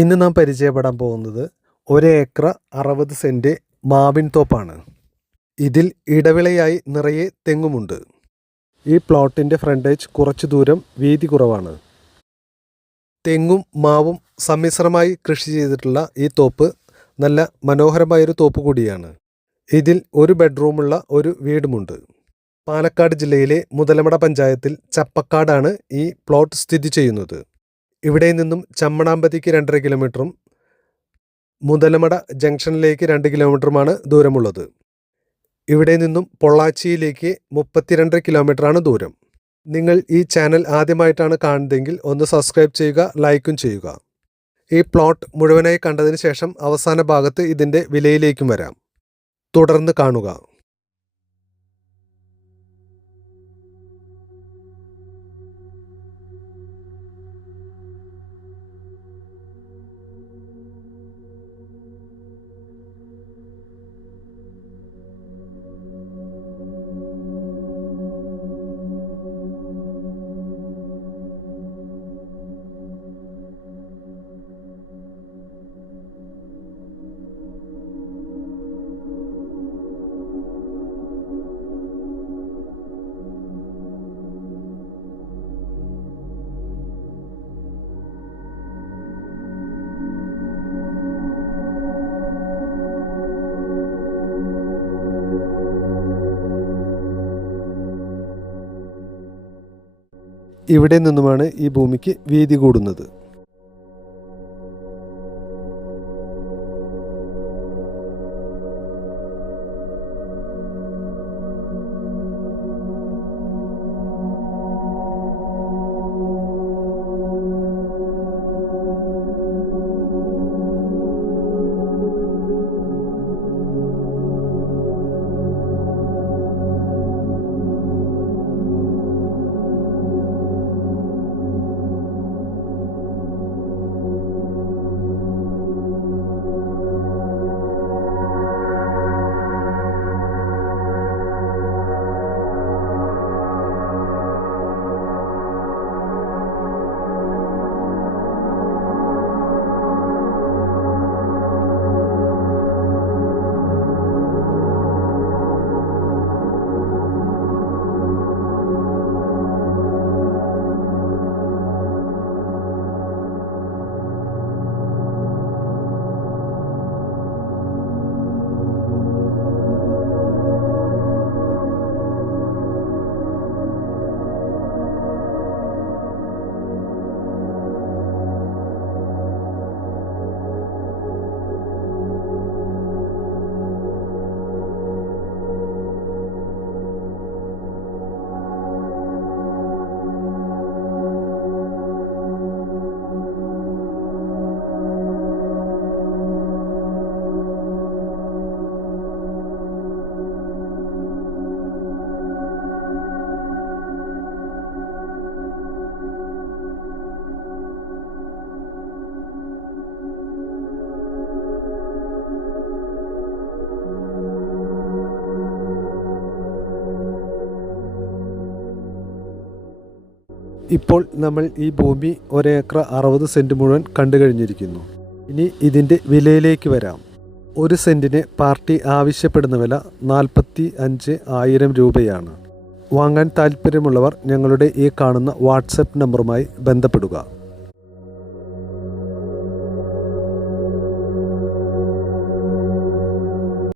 ഇന്ന് നാം പരിചയപ്പെടാൻ പോകുന്നത് 1 ഏക്കർ 60 സെൻറ്റ് മാവിൻ തോപ്പാണ്. ഇതിൽ ഇടവിളയായി നിറയെ തെങ്ങുമുണ്ട്. ഈ പ്ലോട്ടിൻ്റെ ഫ്രണ്ടേജ് കുറച്ചു ദൂരം വീതി കുറവാണ്. തെങ്ങും മാവും സമ്മിശ്രമായി കൃഷി ചെയ്തിട്ടുള്ള ഈ തോപ്പ് നല്ല മനോഹരമായൊരു തോപ്പ് കൂടിയാണ്. ഇതിൽ ഒരു ബെഡ്റൂമുള്ള ഒരു വീടുമുണ്ട്. പാലക്കാട് ജില്ലയിലെ മുതലമട പഞ്ചായത്തിൽ ചപ്പക്കാടാണ് ഈ പ്ലോട്ട് സ്ഥിതി ചെയ്യുന്നത്. ഇവിടെ നിന്നും ചമ്മണാമ്പതിക്ക് 2.5 കിലോമീറ്ററും മുതലമട ജംഗ്ഷനിലേക്ക് 2 കിലോമീറ്ററുമാണ് ദൂരമുള്ളത്. ഇവിടെ നിന്നും പൊള്ളാച്ചിയിലേക്ക് 32 കിലോമീറ്ററാണ് ദൂരം. നിങ്ങൾ ഈ ചാനൽ ആദ്യമായിട്ടാണ് കാണുന്നതെങ്കിൽ ഒന്ന് സബ്സ്ക്രൈബ് ചെയ്യുക, ലൈക്കും ചെയ്യുക. ഈ പ്ലോട്ട് മുഴുവനായി കണ്ടതിന് ശേഷം അവസാന ഭാഗത്ത് ഇതിൻ്റെ വിലയിലേക്കും വരാം. തുടർന്ന് കാണുക. ഇവിടെ നിന്നുമാണ് ഈ ഭൂമിക്ക് വീതി കൂടുന്നത്. ഇപ്പോൾ നമ്മൾ ഈ ഭൂമി 1 ഏക്കർ 60 സെൻറ്റ് മുഴുവൻ കണ്ടു കഴിഞ്ഞിരിക്കുന്നു. ഇനി ഇതിൻ്റെ വിലയിലേക്ക് വരാം. 1 സെൻറ്റിന് പാർട്ടി ആവശ്യപ്പെടുന്ന വില 45,000 രൂപയാണ്. വാങ്ങാൻ താൽപ്പര്യമുള്ളവർ ഞങ്ങളുടെ ഈ കാണുന്ന വാട്സപ്പ് നമ്പറുമായി ബന്ധപ്പെടുക.